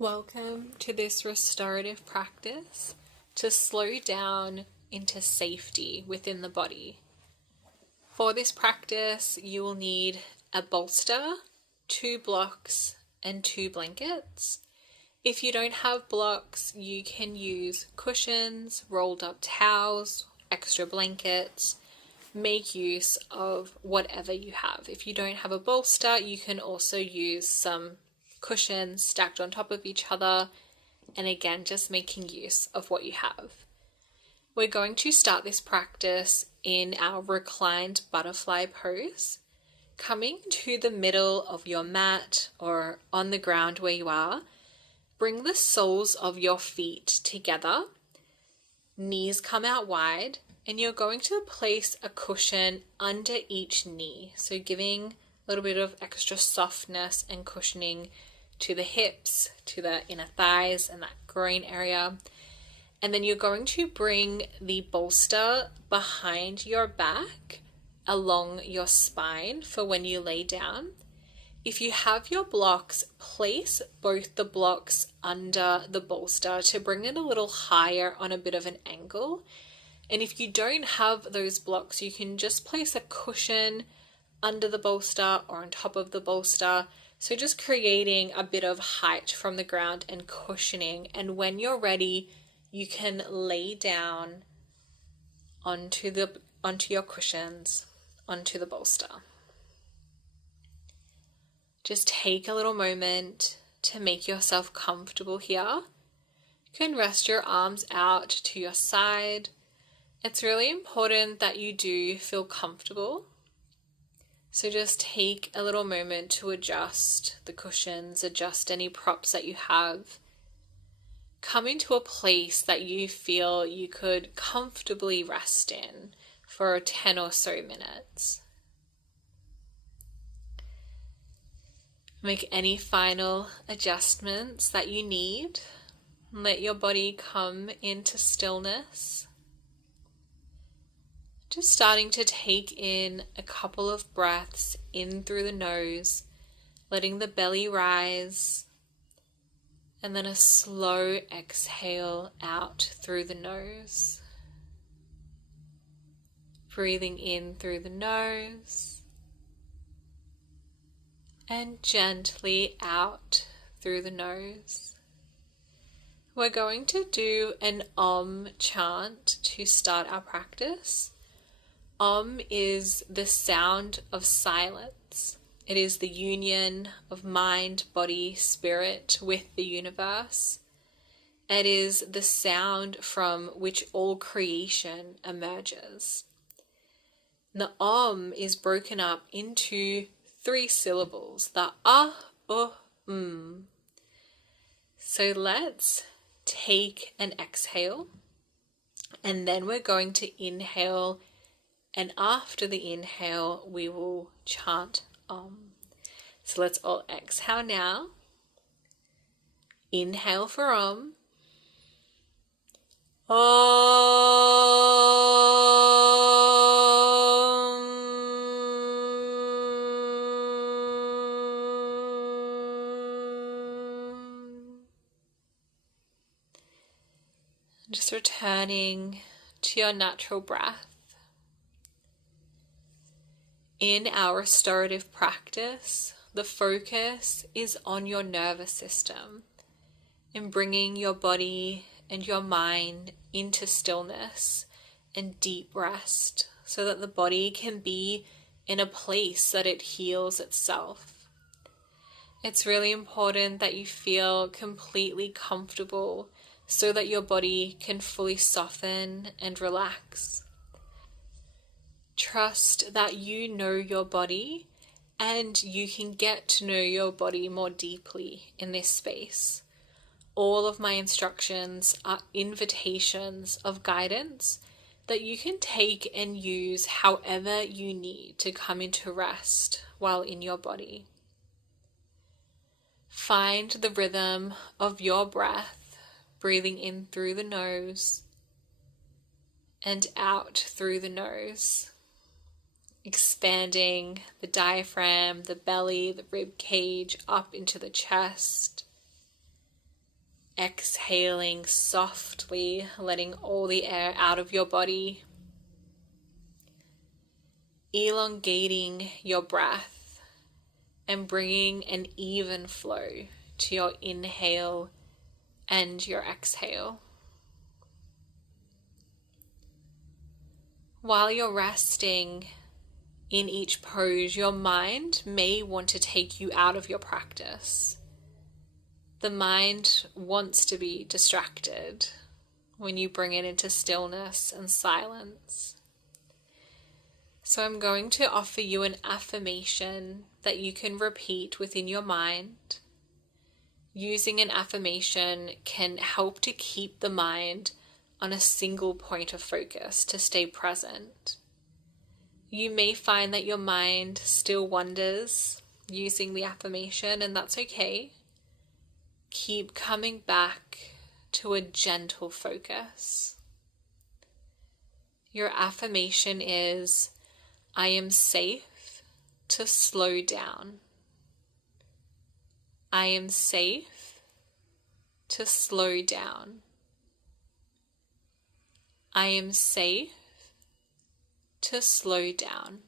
Welcome to this restorative practice to slow down into safety within the body. For this practice, you will need a bolster, 2 blocks, and 2 blankets. If you don't have blocks, you can use cushions, rolled up towels, extra blankets. Make use of whatever you have. If you don't have a bolster, you can also use some cushions stacked on top of each other, and again, just making use of what you have. We're going to start this practice in our reclined butterfly pose, coming to the middle of your mat or on the ground where you are. Bring the soles of your feet together, knees come out wide, and you're going to place a cushion under each knee, so giving a little bit of extra softness and cushioning to the hips, to the inner thighs and that groin area. And then you're going to bring the bolster behind your back along your spine for when you lay down. If you have your blocks, place both the blocks under the bolster to bring it a little higher on a bit of an angle. And if you don't have those blocks, you can just place a cushion under the bolster or on top of the bolster. So just creating a bit of height from the ground and cushioning. And when you're ready, you can lay down onto your cushions, onto the bolster. Just take a little moment to make yourself comfortable here. You can rest your arms out to your side. It's really important that you do feel comfortable. So just take a little moment to adjust the cushions, adjust any props that you have. Come into a place that you feel you could comfortably rest in for 10 or so minutes. Make any final adjustments that you need. Let your body come into stillness. Just starting to take in a couple of breaths in through the nose, letting the belly rise, and then a slow exhale out through the nose. Breathing in through the nose, and gently out through the nose. We're going to do an Om chant to start our practice. Om is the sound of silence. It is the union of mind, body, spirit with the universe. It is the sound from which all creation emerges. The Om is broken up into 3 syllables, the Ah, So let's take an exhale, and then we're going to inhale. And after the inhale, we will chant Om. So let's all exhale now. Inhale for Om. Om. Just returning to your natural breath. In our restorative practice, the focus is on your nervous system and bringing your body and your mind into stillness and deep rest so that the body can be in a place that it heals itself. It's really important that you feel completely comfortable so that your body can fully soften and relax. Trust that you know your body and you can get to know your body more deeply in this space. All of my instructions are invitations of guidance that you can take and use however you need to come into rest while in your body. Find the rhythm of your breath, breathing in through the nose and out through the nose. Expanding the diaphragm, the belly, the rib cage up into the chest. exhaling softly, letting all the air out of your body, elongating your breath and bringing an even flow to your inhale and your exhale. While you're resting in each pose, your mind may want to take you out of your practice. The mind wants to be distracted when you bring it into stillness and silence. So I'm going to offer you an affirmation that you can repeat within your mind. Using an affirmation can help to keep the mind on a single point of focus to stay present. You may find that your mind still wanders using the affirmation, and that's okay. Keep coming back to a gentle focus. Your affirmation is, I am safe to slow down. I am safe to slow down. I am safe to slow down.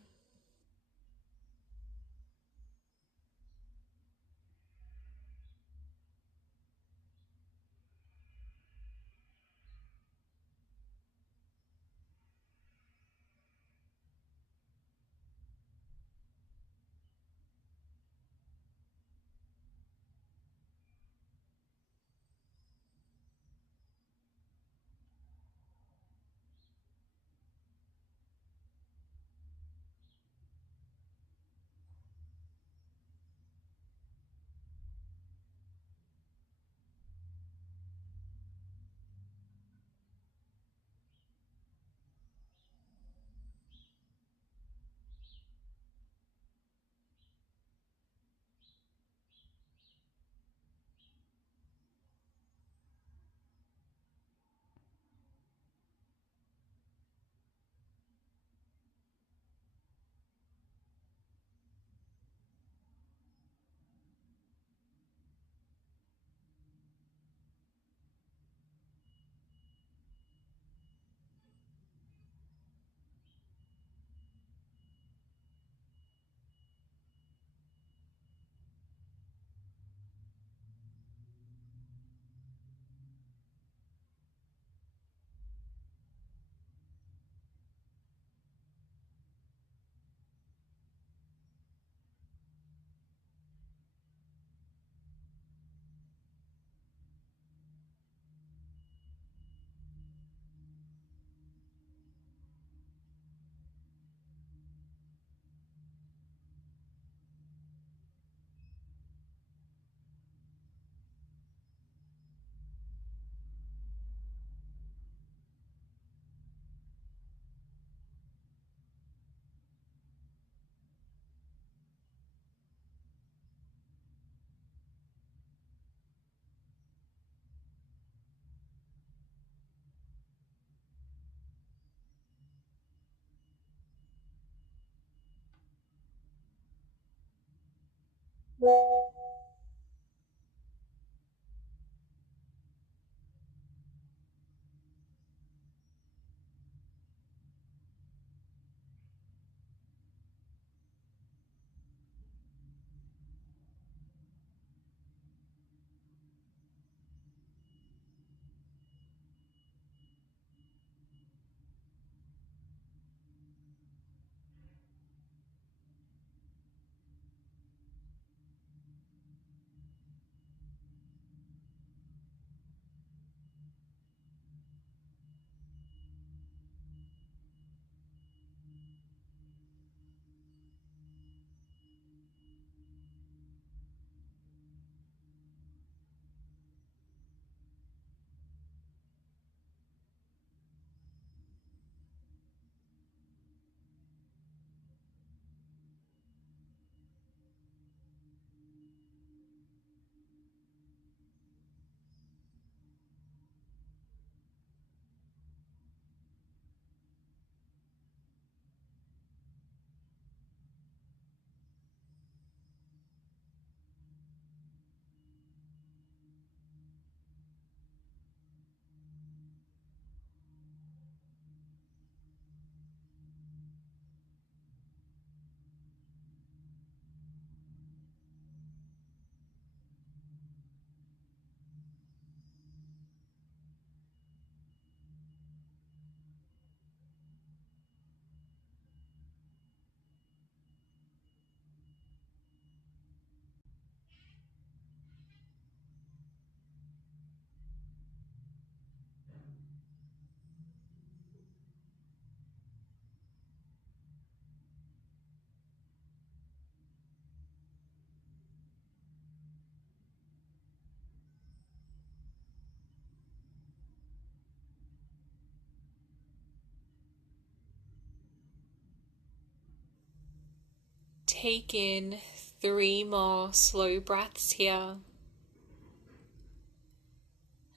take in 3 more slow breaths here.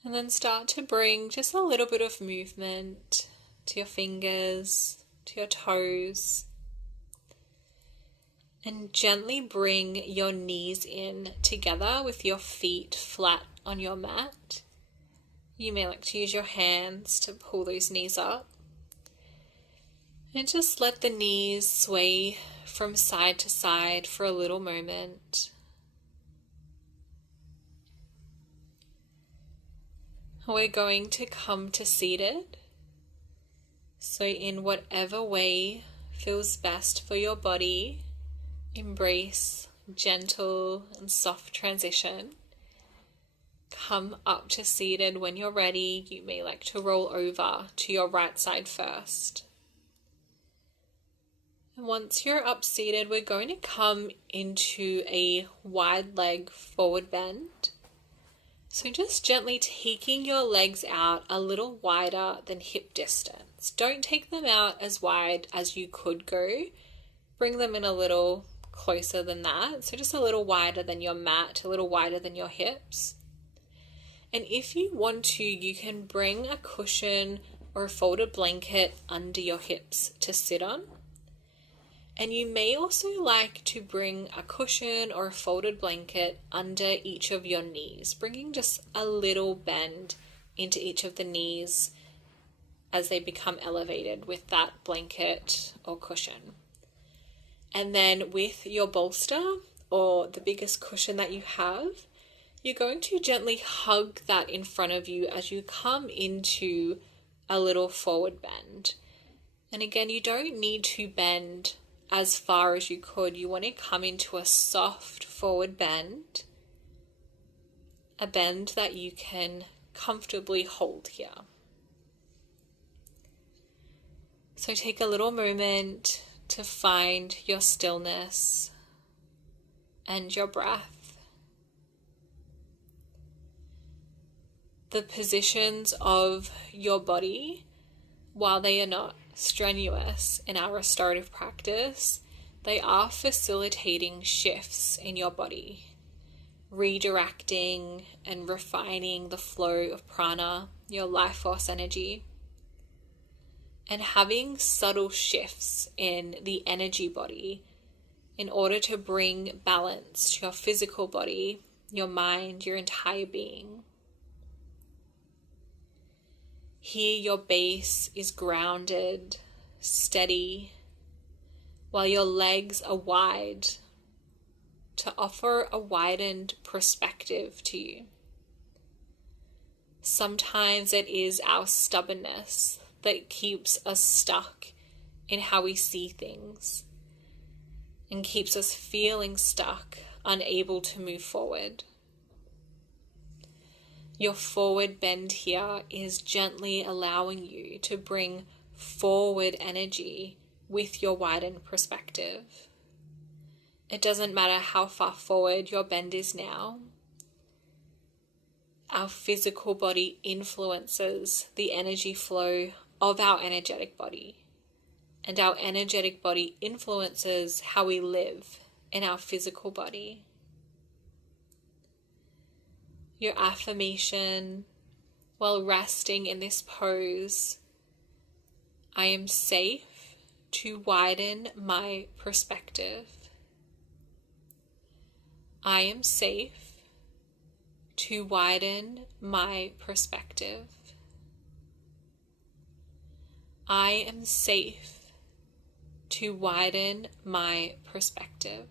And then start to bring just a little bit of movement to your fingers, to your toes. And gently bring your knees in together with your feet flat on your mat. You may like to use your hands to pull those knees up. And just let the knees sway from side to side for a little moment. We're going to come to seated. So in whatever way feels best for your body, embrace gentle and soft transition. Come up to seated when you're ready. You may like to roll over to your right side first. And once you're up seated, we're going to come into a wide leg forward bend. So just gently taking your legs out a little wider than hip distance. Don't take them out as wide as you could go. Bring them in a little closer than that. So just a little wider than your mat, a little wider than your hips. And if you want to, you can bring a cushion or a folded blanket under your hips to sit on. And you may also like to bring a cushion or a folded blanket under each of your knees, bringing just a little bend into each of the knees as they become elevated with that blanket or cushion. And then with your bolster or the biggest cushion that you have, you're going to gently hug that in front of you as you come into a little forward bend. And again, you don't need to bend as far as you could. You want to come into a soft forward bend, a bend that you can comfortably hold here. So take a little moment to find your stillness and your breath. The positions of your body, while they are not strenuous in our restorative practice, they are facilitating shifts in your body, redirecting and refining the flow of prana, your life force energy, and having subtle shifts in the energy body in order to bring balance to your physical body, your mind, your entire being. Here your base is grounded, steady, while your legs are wide to offer a widened perspective to you. Sometimes it is our stubbornness that keeps us stuck in how we see things and keeps us feeling stuck, unable to move forward. Your forward bend here is gently allowing you to bring forward energy with your widened perspective. It doesn't matter how far forward your bend is now. Our physical body influences the energy flow of our energetic body, and our energetic body influences how we live in our physical body. Your affirmation while resting in this pose: I am safe to widen my perspective. I am safe to widen my perspective. I am safe to widen my perspective.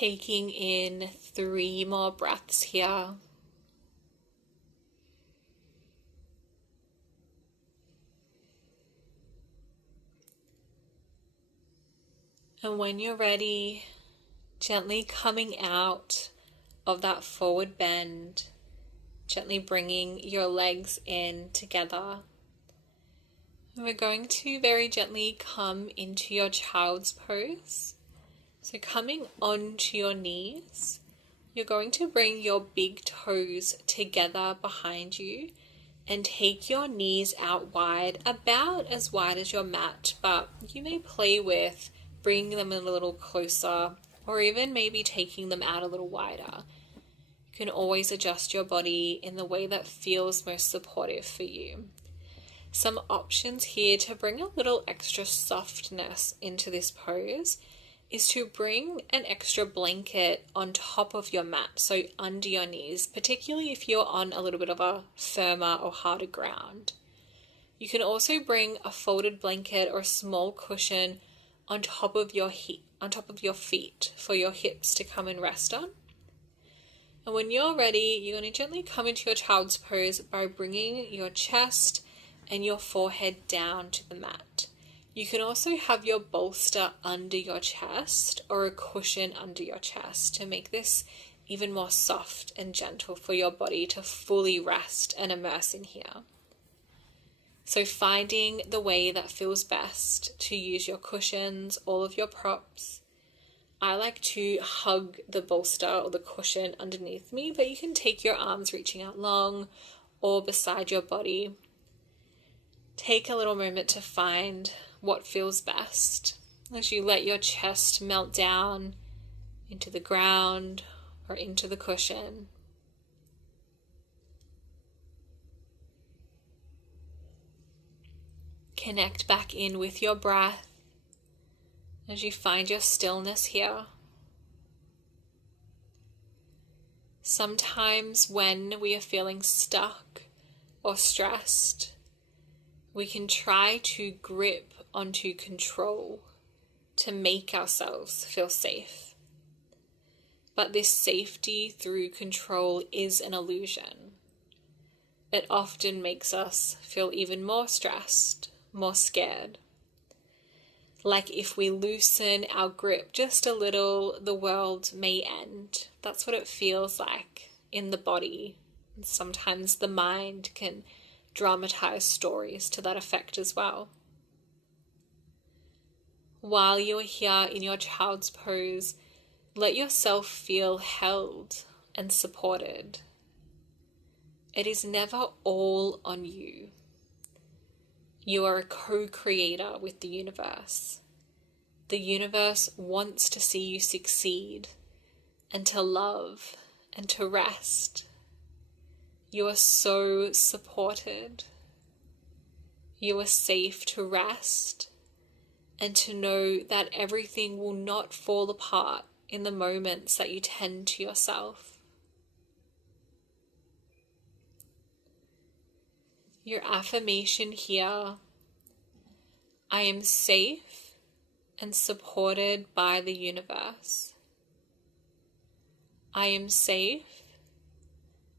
Taking in 3 more breaths here. And when you're ready, gently coming out of that forward bend, gently bringing your legs in together. And we're going to very gently come into your child's pose. So coming onto your knees, you're going to bring your big toes together behind you and take your knees out wide, about as wide as your mat, but you may play with bringing them in a little closer, or even maybe taking them out a little wider. You can always adjust your body in the way that feels most supportive for you. Some options here to bring a little extra softness into this pose is to bring an extra blanket on top of your mat, so under your knees, particularly if you're on a little bit of a firmer or harder ground. You can also bring a folded blanket or a small cushion on top of your feet for your hips to come and rest on. And when you're ready, you're going to gently come into your child's pose by bringing your chest and your forehead down to the mat. You can also have your bolster under your chest or a cushion under your chest to make this even more soft and gentle for your body to fully rest and immerse in here. So finding the way that feels best to use your cushions, all of your props. I like to hug the bolster or the cushion underneath me, but you can take your arms reaching out long or beside your body. Take a little moment to find what feels best as you let your chest melt down into the ground or into the cushion. Connect back in with your breath as you find your stillness here. Sometimes when we are feeling stuck or stressed, we can try to grip onto control to make ourselves feel safe. But this safety through control is an illusion. It often makes us feel even more stressed, more scared. Like if we loosen our grip just a little, the world may end. That's what it feels like in the body. And sometimes the mind can dramatize stories to that effect as well. While you are here in your child's pose, let yourself feel held and supported. It is never all on you. You are a co-creator with the universe. The universe wants to see you succeed and to love and to rest. You are so supported. You are safe to rest and to know that everything will not fall apart in the moments that you tend to yourself. Your affirmation here: I am safe and supported by the universe. I am safe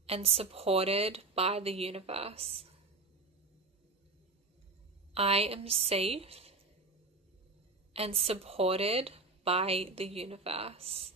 and supported by the universe. I am safe and supported by the universe.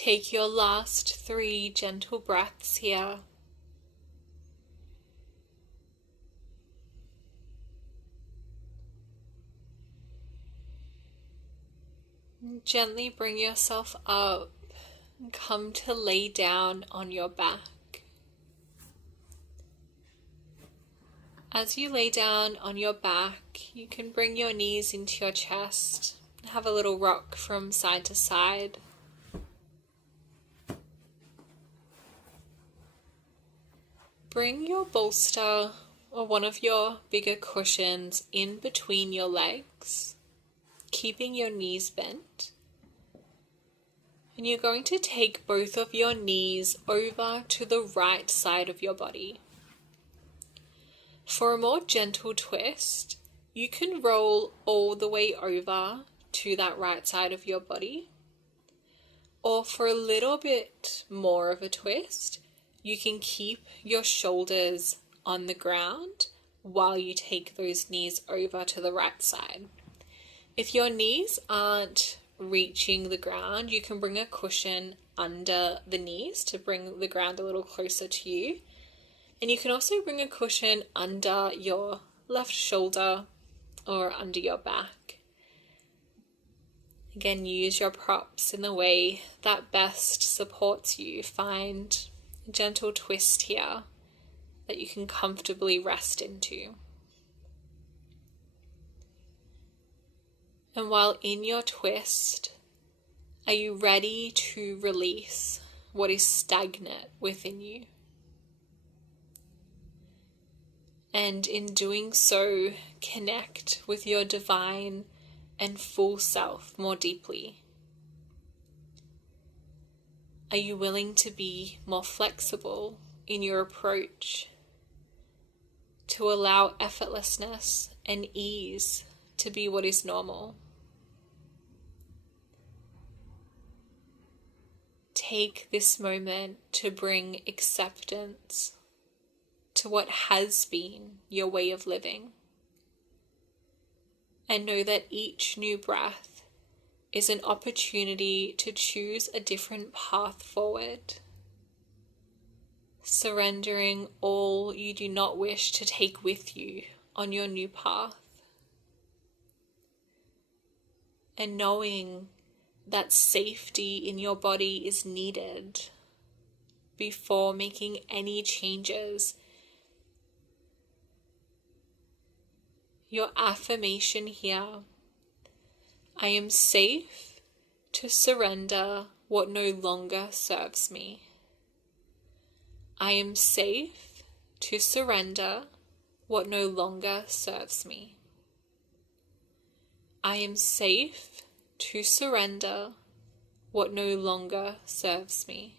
Take your last 3 gentle breaths here. Gently bring yourself up and come to lay down on your back. As you lay down on your back, you can bring your knees into your chest and have a little rock from side to side. Bring your bolster or one of your bigger cushions in between your legs, keeping your knees bent. And you're going to take both of your knees over to the right side of your body. For a more gentle twist, you can roll all the way over to that right side of your body. Or for a little bit more of a twist, you can keep your shoulders on the ground while you take those knees over to the right side. If your knees aren't reaching the ground, you can bring a cushion under the knees to bring the ground a little closer to you. And you can also bring a cushion under your left shoulder or under your back. Again, use your props in the way that best supports you. Find a gentle twist here that you can comfortably rest into. And while in your twist, are you ready to release what is stagnant within you? And in doing so, connect with your divine and full self more deeply. Are you willing to be more flexible in your approach, to allow effortlessness and ease to be what is normal? Take this moment to bring acceptance to what has been your way of living. And know that each new breath is an opportunity to choose a different path forward, surrendering all you do not wish to take with you on your new path, and knowing that safety in your body is needed before making any changes. Your affirmation here: I am safe to surrender what no longer serves me. I am safe to surrender what no longer serves me. I am safe to surrender what no longer serves me.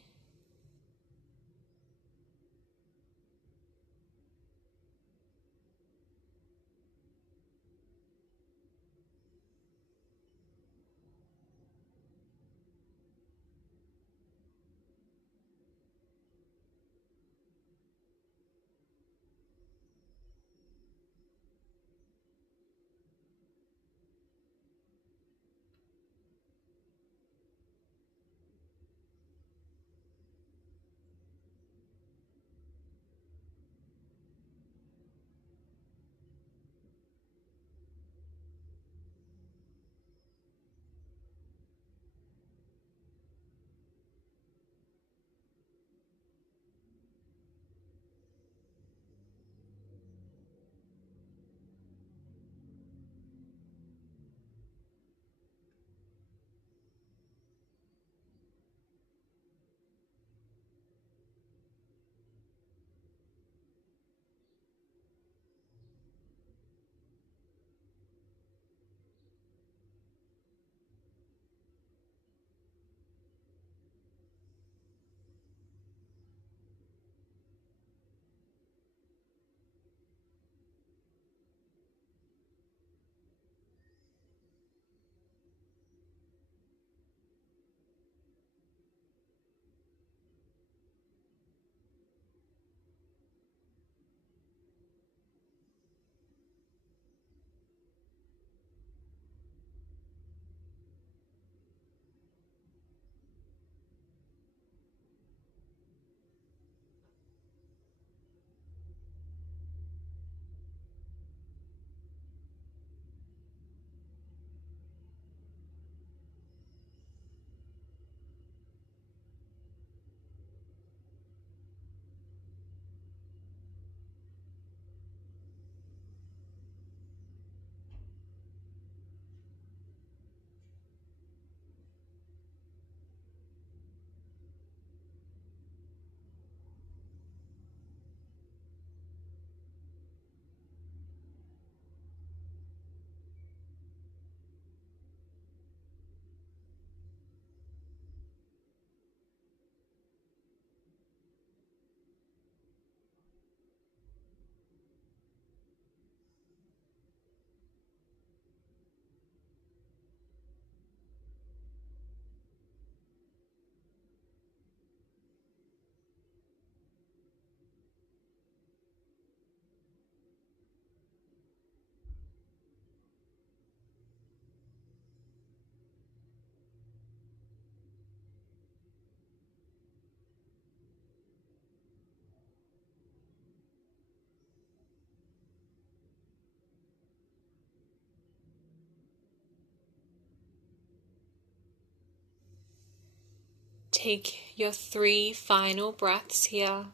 Take your 3 final breaths here.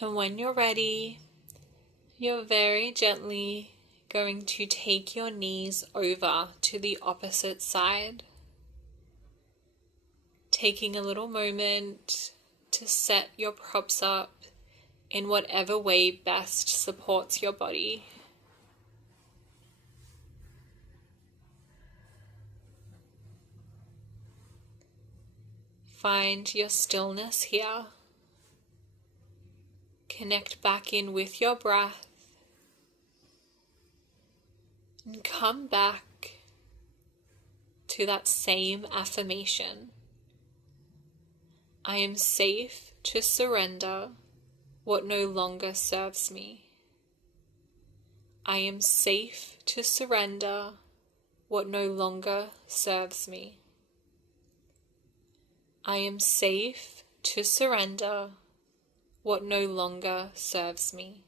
And when you're ready, you're very gently going to take your knees over to the opposite side, taking a little moment to set your props up in whatever way best supports your body. Find your stillness here. Connect back in with your breath and come back to that same affirmation. I am safe to surrender what no longer serves me. I am safe to surrender what no longer serves me. I am safe to surrender what no longer serves me.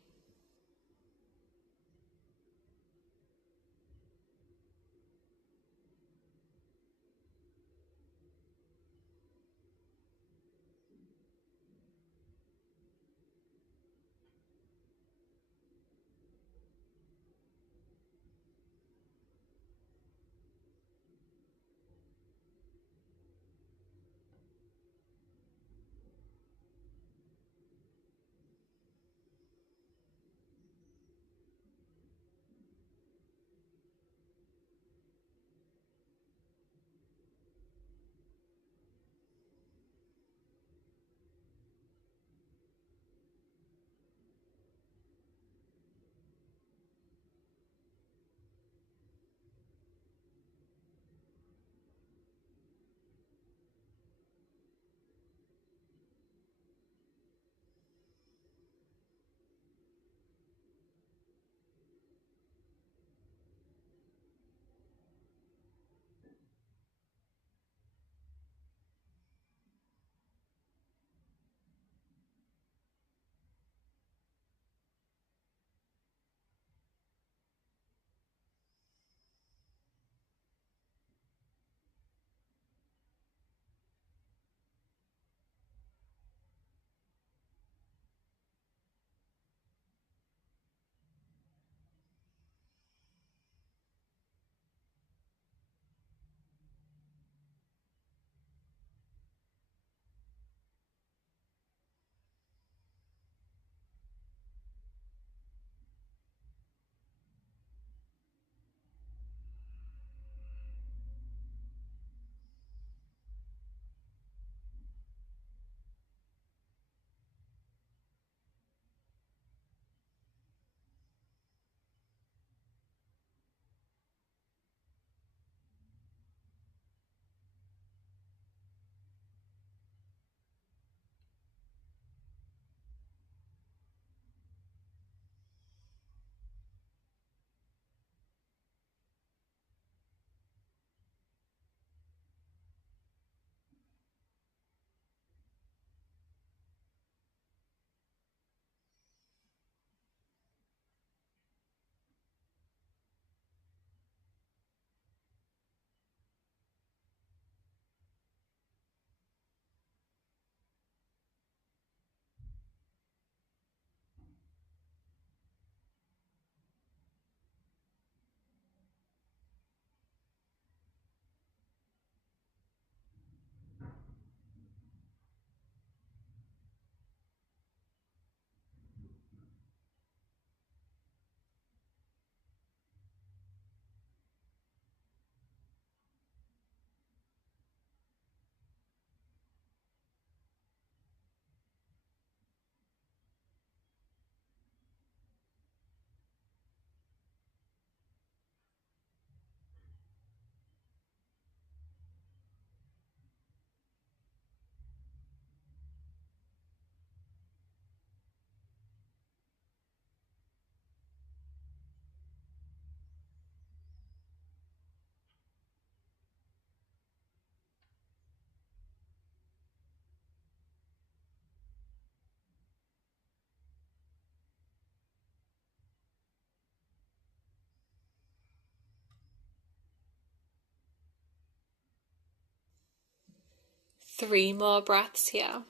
3 more breaths here.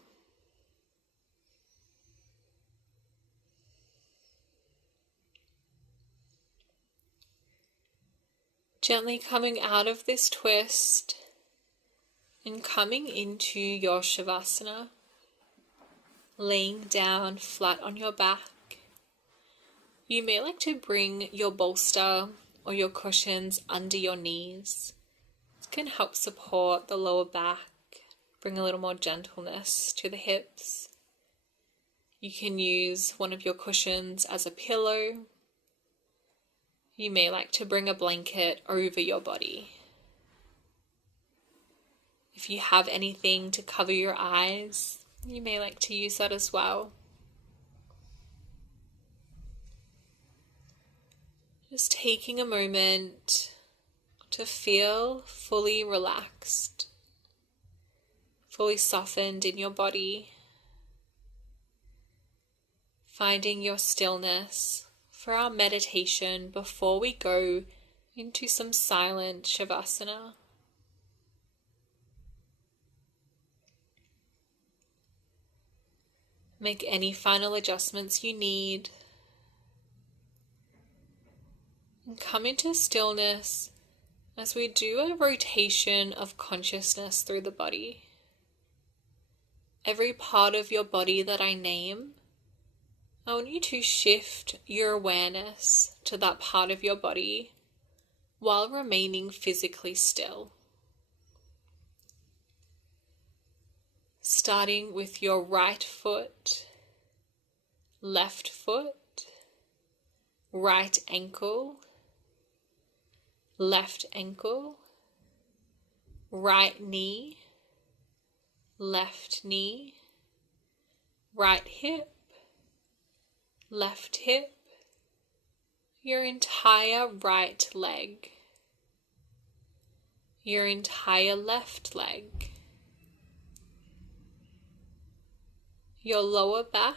Gently coming out of this twist and coming into your Shavasana, laying down flat on your back. You may like to bring your bolster or your cushions under your knees. This can help support the lower back, bring a little more gentleness to the hips. You can use one of your cushions as a pillow. You may like to bring a blanket over your body. If you have anything to cover your eyes, you may like to use that as well. Just taking a moment to feel fully relaxed, fully softened in your body, finding your stillness for our meditation before we go into some silent Shavasana. Make any final adjustments you need. And come into stillness as we do a rotation of consciousness through the body. Every part of your body that I name, I want you to shift your awareness to that part of your body while remaining physically still. Starting with your right foot, left foot, right ankle, left ankle, right knee, left knee, right hip, left hip, your entire right leg, your entire left leg, your lower back,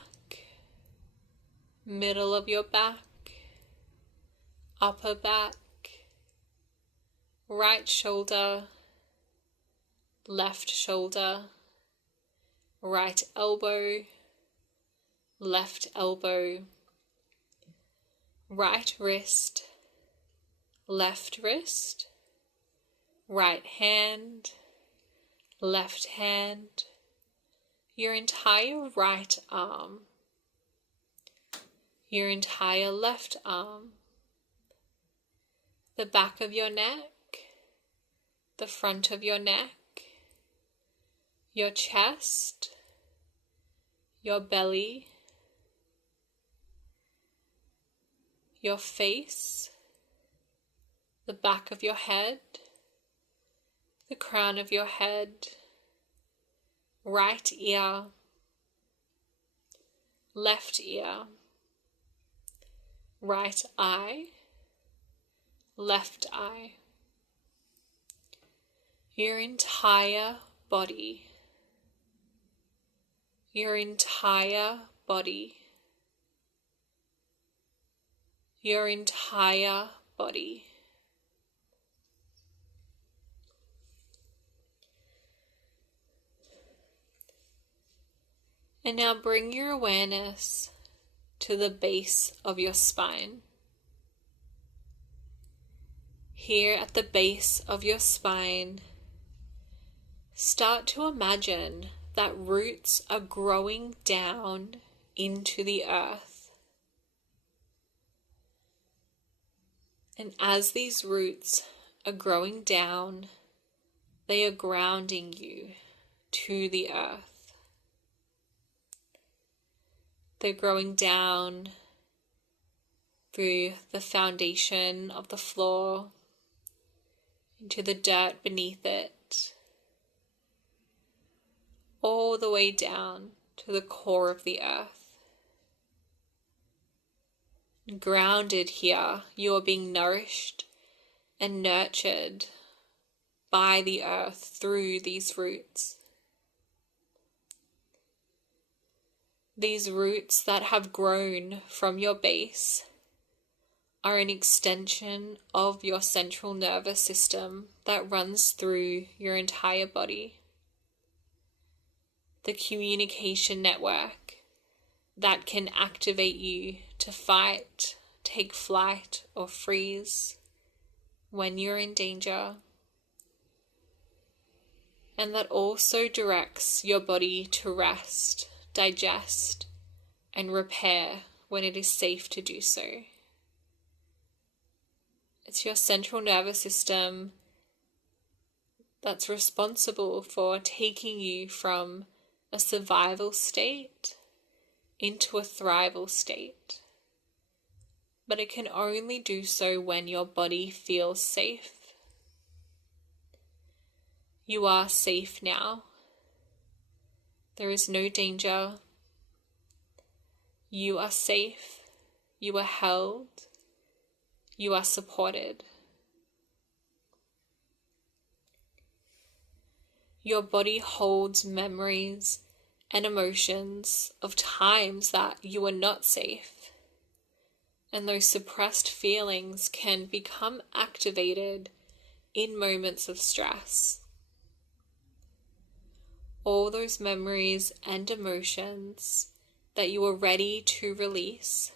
middle of your back, upper back, right shoulder, left shoulder, right elbow, left elbow, right wrist, left wrist, right hand, left hand, your entire right arm, your entire left arm, the back of your neck, the front of your neck, your chest, your belly, your face, the back of your head, the crown of your head, right ear, left ear, right eye, left eye, your entire body, your entire body, your entire body. And now bring your awareness to the base of your spine. Here at the base of your spine, start to imagine that roots are growing down into the earth. And as these roots are growing down, they are grounding you to the earth. They're growing down through the foundation of the floor, into the dirt beneath it, all the way down to the core of the earth. Grounded here, you are being nourished and nurtured by the earth through these roots. These roots that have grown from your base are an extension of your central nervous system that runs through your entire body. the communication network that can activate you to fight, take flight, or freeze when you're in danger. And that also directs your body to rest, digest, and repair when it is safe to do so. It's your central nervous system that's responsible for taking you from a survival state into a thrival state. But it can only do so when your body feels safe. You are safe now. There is no danger. You are safe. You are held. You are supported. Your body holds memories and emotions of times that you were not safe. And those suppressed feelings can become activated in moments of stress. All those memories and emotions that you are ready to release,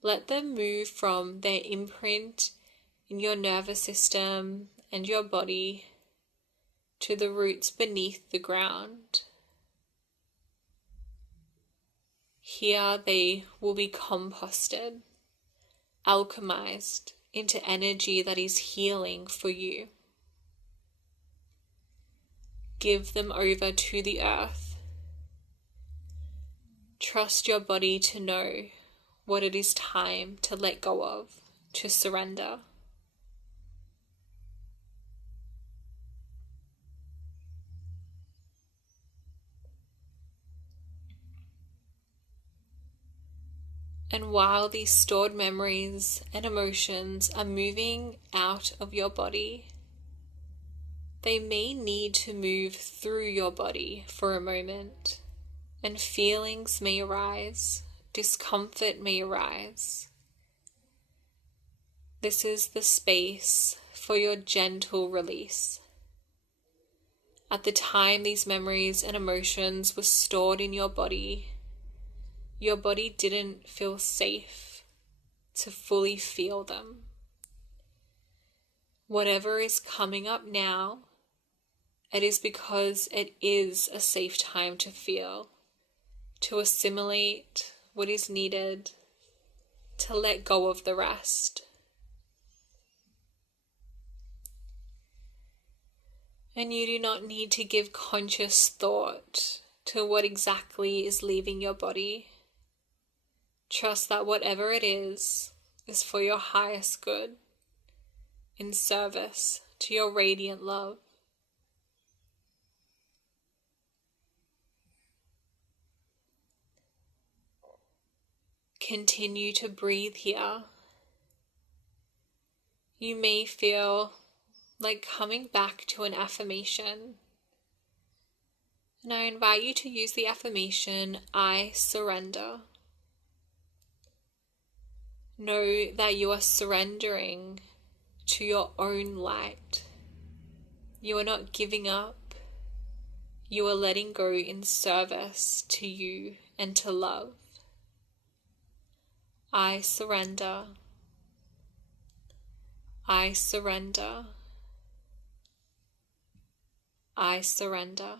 let them move from their imprint in your nervous system and your body to the roots beneath the ground. Here they will be composted, alchemized into energy that is healing for you. Give them over to the earth. Trust your body to know what it is time to let go of, to surrender. And while these stored memories and emotions are moving out of your body, they may need to move through your body for a moment, and feelings may arise, discomfort may arise. This is the space for your gentle release. At the time these memories and emotions were stored in your body didn't feel safe to fully feel them. Whatever is coming up now, it is because it is a safe time to feel, to assimilate what is needed, to let go of the rest. And you do not need to give conscious thought to what exactly is leaving your body. Trust that whatever it is for your highest good, in service to your radiant love. Continue to breathe here. You may feel like coming back to an affirmation. And I invite you to use the affirmation, I surrender. Know that you are surrendering to your own light. You are not giving up. You are letting go in service to you and to love. I surrender. I surrender. I surrender.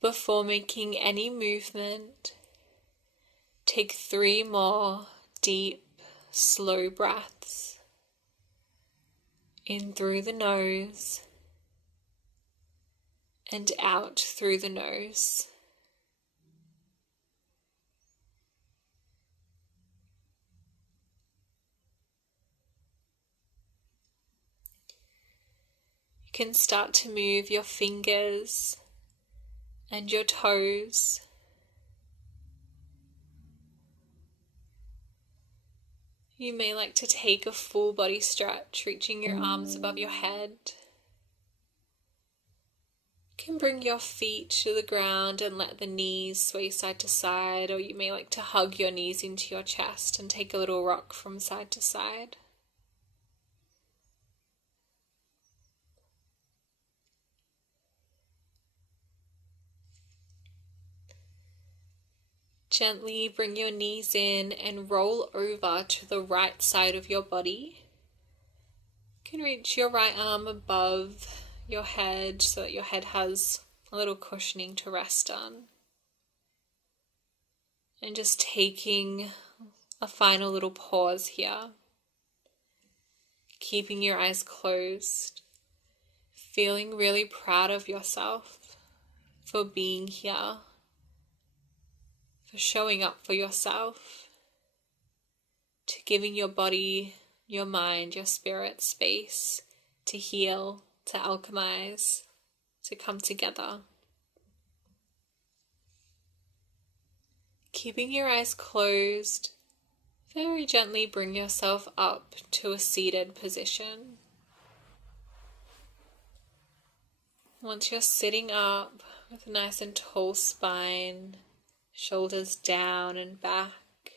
Before making any movement, take 3 more deep, slow breaths. In through the nose and out through the nose. You can start to move your fingers and your toes. You may like to take a full body stretch, reaching your arms above your head. You can bring your feet to the ground and let the knees sway side to side, or you may like to hug your knees into your chest and take a little rock from side to side. Gently bring your knees in and roll over to the right side of your body. You can reach your right arm above your head so that your head has a little cushioning to rest on. And just taking a final little pause here. Keeping your eyes closed. Feeling really proud of yourself for being here. For showing up for yourself, to giving your body, your mind, your spirit space to heal, to alchemize, to come together. Keeping your eyes closed, very gently bring yourself up to a seated position. Once you're sitting up with a nice and tall spine, shoulders down and back. You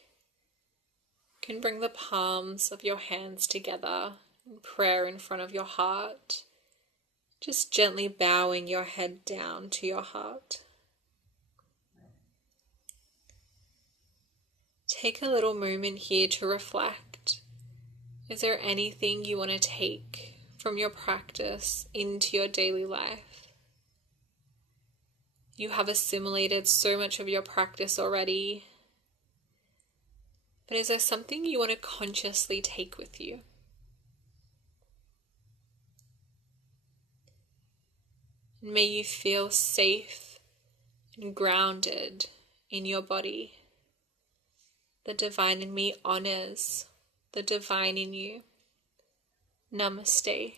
can bring the palms of your hands together in prayer in front of your heart, just gently bowing your head down to your heart. Take a little moment here to reflect. Is there anything you want to take from your practice into your daily life? You have assimilated so much of your practice already. But is there something you want to consciously take with you? And may you feel safe and grounded in your body. The divine in me honors the divine in you. Namaste.